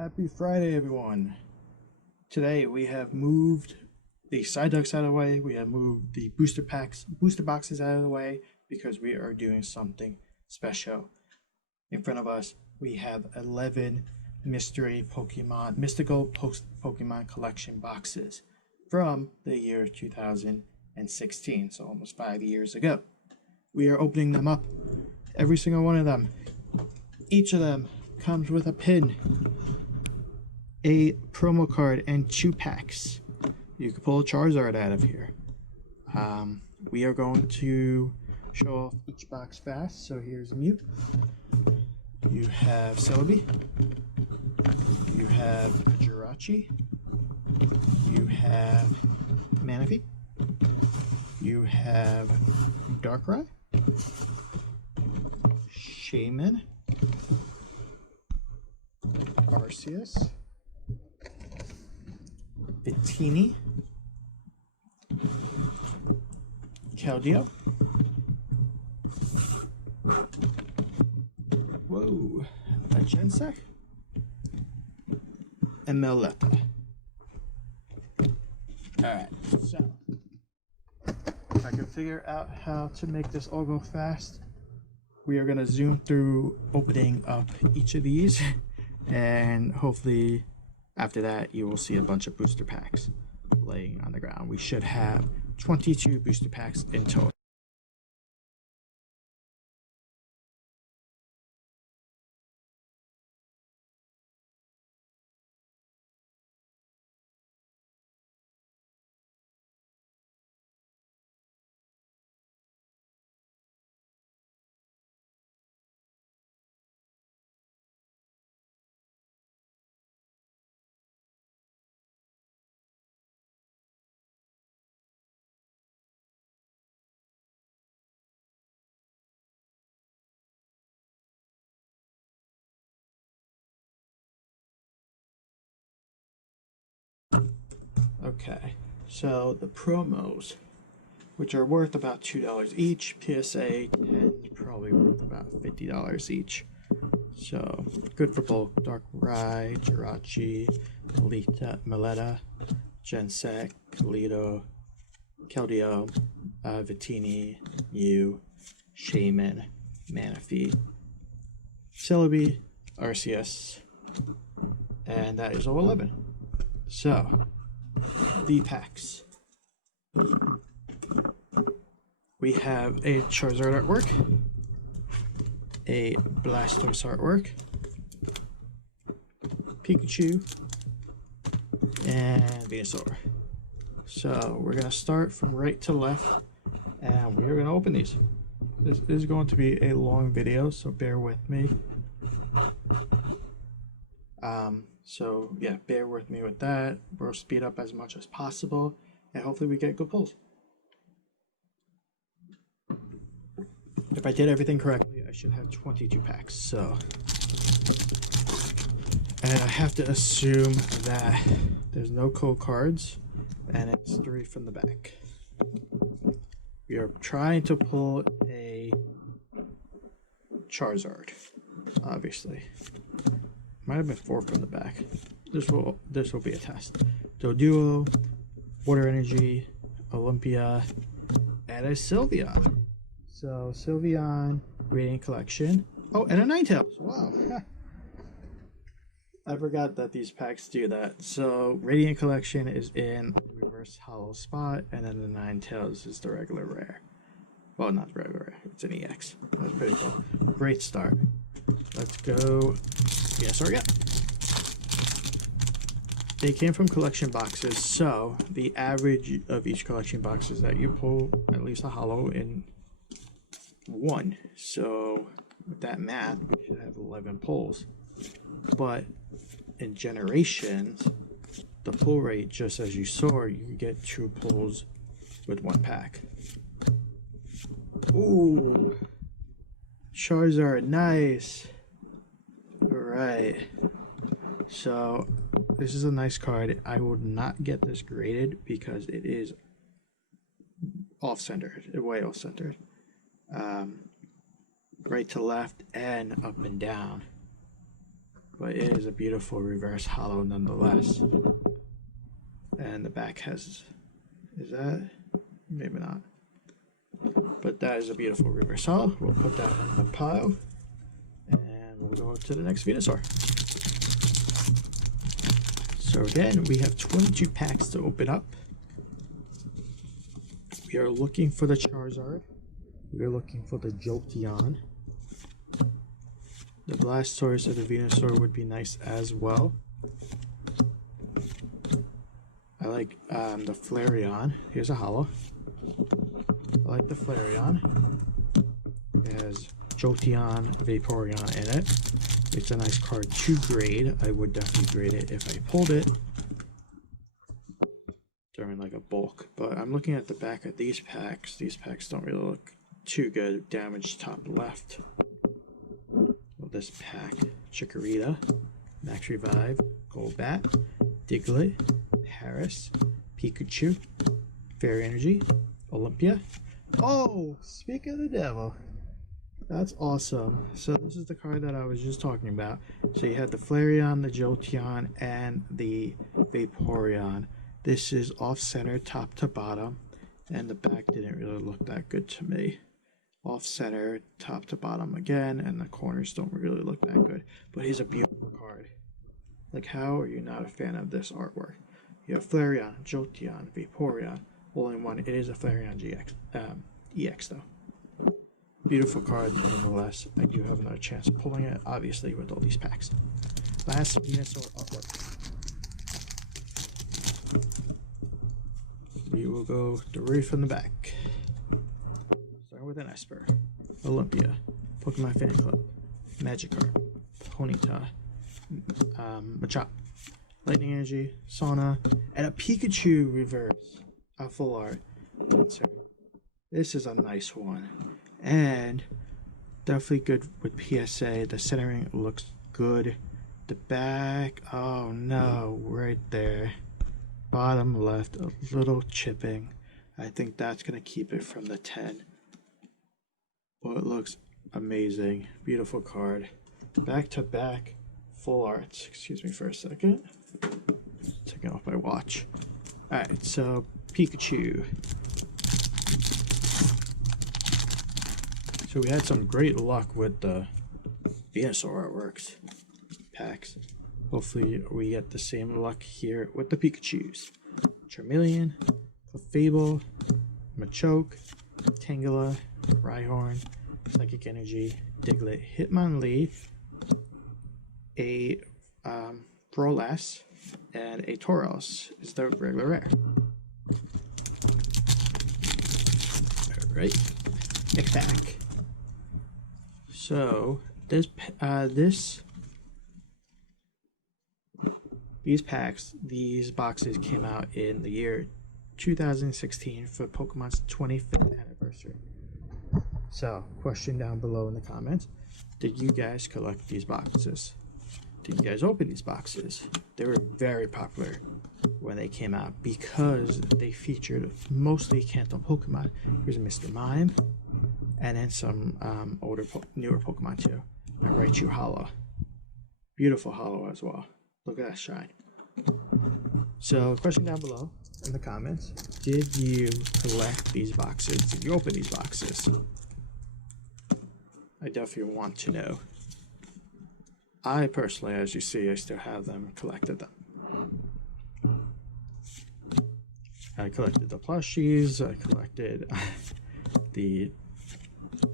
Happy Friday, everyone. Today we have moved the side ducks out of the way. We have moved the booster boxes out of the way because we are doing something special. In front of us, we have 11 mystical Pokemon collection boxes from the year 2016, so almost 5 years ago. We are opening them up, every single one of them. Each of them comes with a pin, a promo card, and 2 packs. You can pull a Charizard out of here. We are going to show off each box fast. So here's Mew. You have Celebi. You have Jirachi. You have Manaphy. You have Darkrai. Shaman. Arceus. Victini. Keldeo. Whoa. A Gensec. And Meletta. Alright, so if I can figure out how to make this all go fast, we are going to zoom through opening up each of these, and hopefully after that you will see a bunch of booster packs laying on the ground. We should have 22 booster packs in total. Okay, so the promos, which are worth about $2 each, PSA 10, probably worth about $50 each. So good for bulk. Darkrai, Jirachi, Meletta, Gensec, Kalido, Keldeo, Victini, Mew, Shaman, Manaphy, Celebi, Arceus, and that is all 11. So the packs. We have a Charizard artwork, a Blastoise artwork, Pikachu, and Venusaur. So we're going to start from right to left, and we're going to open these. This is going to be a long video, so bear with me. So yeah, bear with me with that. We'll speed up as much as possible, and hopefully we get good pulls. If I did everything correctly, I should have 22 packs. So, and I have to assume that there's no code cards, and it's 3 from the back. We are trying to pull a Charizard, obviously. Might have been 4 from the back. This will be a test. Doduo, Water Energy, Olympia, and a Sylveon. So Sylveon, Radiant Collection. Oh, and a Ninetales. Wow. I forgot that these packs do that. So Radiant Collection is in the reverse hollow spot, and then the Ninetales is the regular rare. Well, not the regular rare. It's an EX. That's pretty cool. Great start. Let's go. Yes, or yeah. They came from collection boxes, so the average of each collection box is that you pull at least a hollow in 1. So with that math, we should have 11 pulls. But in Generations, the pull rate, just as you saw, you get 2 pulls with 1 pack. Ooh, Charizard, nice. Alright, so this is a nice card. I will not get this graded because it is off-centered, way off-centered. Right to left and up and down. but it is a beautiful reverse hollow nonetheless. And the back has, is that? Maybe not. But that is a beautiful reverse hollow. We'll put that in the pile. And we'll go to the next Venusaur. So again, we have 22 packs to open up. We are looking for the Charizard. We are looking for the Jolteon. The Blastoise or the Venusaur would be nice as well. I like the Flareon. Here's a hollow. I like the Flareon. It has Jolteon, Vaporeon in it. It's a nice card to grade. I would definitely grade it if I pulled it during like a bulk. But I'm looking at the back of these packs. These packs don't really look too good. Damaged top left. Well, this pack, Chikorita, Max Revive, Golbat, Diglett, Paris, Pikachu, Fairy Energy, Olympia. Oh, speak of the devil. That's awesome. So this is the card that I was just talking about. So you had the Flareon, the Jolteon, and the Vaporeon. This is off-center, top to bottom, and the back didn't really look that good to me. Off-center, top to bottom again, and the corners don't really look that good. But he's a beautiful card. Like, how are you not a fan of this artwork? You have Flareon, Jolteon, Vaporeon, all in one. It is a Flareon GX, EX though. Beautiful card nonetheless. I do have another chance of pulling it, obviously, with all these packs. Last Venusaur artwork. We will go directly from the back. Start with an Esper, Olympia, Pokemon Fan Club, Magikarp, Ponyta, Machop, Lightning Energy, Sauna, and a Pikachu reverse. A full art. This is a nice one. And definitely good with PSA. The centering looks good. The back, oh no, right there. Bottom left, a little chipping. I think that's going to keep it from the 10. Well, it looks amazing. Beautiful card. Back to back, full arts. Excuse me for a second. Taking off my watch. Alright, so Pikachu. So we had some great luck with the Venusaur artworks packs. Hopefully we get the same luck here with the Pikachus. Charmeleon, Clefable, Machoke, Tangela, Rhyhorn, Psychic Energy, Diglett, Hitmonlee, a Brolas, and a Tauros is the regular rare. Alright, next pack. So these boxes came out in the year 2016 for Pokemon's 25th anniversary. So, question down below in the comments: did you guys collect these boxes? Did you guys open these boxes? They were very popular when they came out because they featured mostly Kanto Pokemon. Here's Mr. Mime, and then some newer Pokemon too. And Raichu Hollow. Beautiful hollow as well. Look at that shine. So, question down below in the comments: did you collect these boxes? Did you open these boxes? I definitely want to know. I personally, as you see, I still have them, collected them. I collected the plushies, I collected the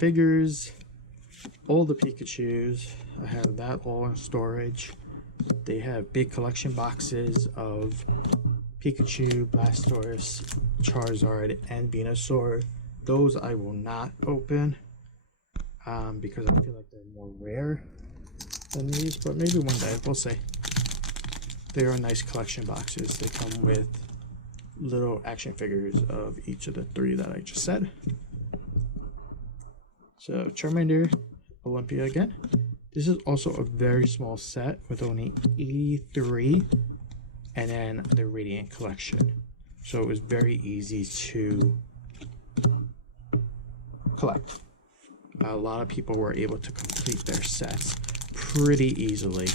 figures, all the Pikachus. I have that all in storage. They have big collection boxes of Pikachu, Blastoise, Charizard, and Venusaur. Those I will not open because I feel like they're more rare than these, but maybe one day, we'll see. They are nice collection boxes. They come with little action figures of each of the three that I just said. So Charmander, Olympia again. This is also a very small set with only 83, and then the Radiant collection. So it was very easy to collect. A lot of people were able to complete their sets pretty easily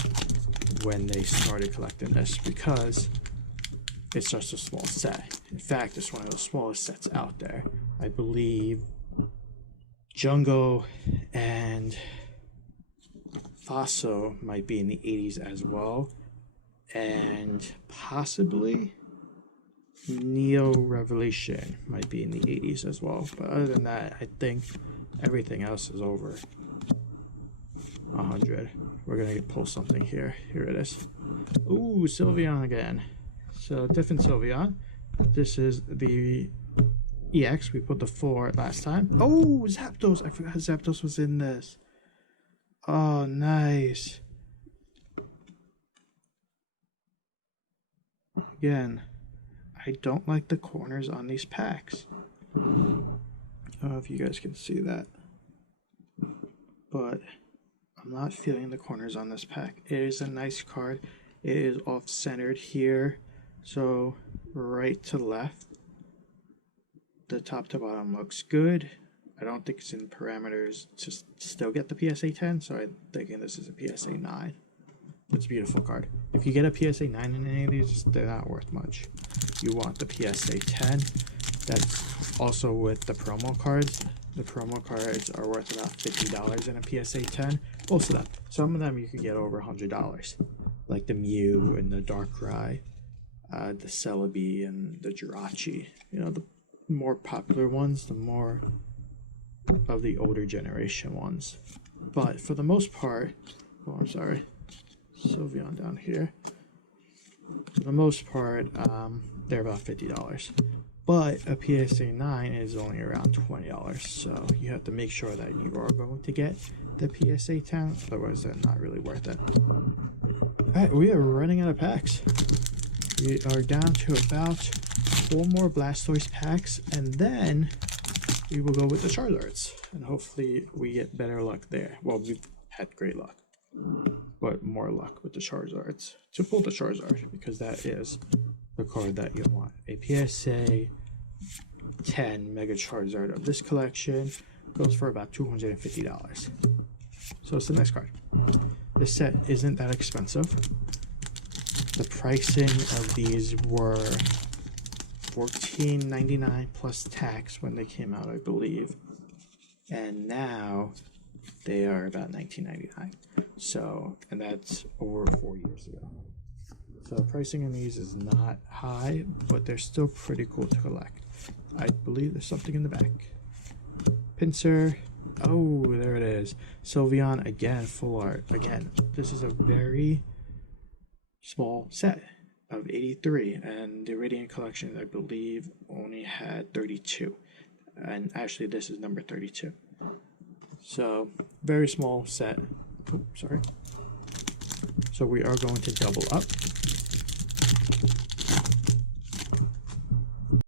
when they started collecting this because it's just a small set. In fact, it's one of the smallest sets out there. I believe Jungo and Faso might be in the 80s as well, and possibly Neo Revelation might be in the 80s as well. But other than that, I think everything else is over 100. We're gonna pull something here. Here it is. Ooh, Sylveon again. So different Sylveon. This is the EX. We put the 4 last time. Oh, Zapdos. I forgot Zapdos was in this. Oh, nice. Again, I don't like the corners on these packs. I don't know if you guys can see that, but I'm not feeling the corners on this pack. It is a nice card. It is off-centered here, so right to left. The top to bottom looks good. I don't think it's in parameters to still get the PSA 10, so I'm thinking this is a PSA 9. It's a beautiful card. If you get a PSA 9 in any of these, they're not worth much. You want the PSA 10. That's also with the promo cards. The promo cards are worth about $50 in a PSA 10. Most of them. Some of them you could get over $100. Like the Mew and the Darkrai, the Celebi and the Jirachi. You know, the more popular ones, the more of the older generation ones. But for the most part, oh, I'm sorry, Sylveon down here. For the most part, they're about $50. But a PSA 9 is only around $20, so you have to make sure that you are going to get the PSA 10, otherwise they're not really worth it. Alright, we are running out of packs. We are down to about 4 more Blastoise packs, and then we will go with the Charizards, and hopefully we get better luck there. Well, we've had great luck, but more luck with the Charizards to pull the Charizard, because that is the card that you want. A PSA 10 Mega Charizard of this collection goes for about $250. So it's a nice card. This set isn't that expensive. The pricing of these were $14.99 plus tax when they came out, I believe, and now they are about $19.99. So, and that's over 4 years ago. So pricing on these is not high, but they're still pretty cool to collect. I believe there's something in the back. Pinsir. Oh, there it is. Sylveon again, full art. Again, this is a very small set of 83, and the Radiant collection, I believe, only had 32. And actually, this is number 32. So, very small set. Oh, sorry. So we are going to double up.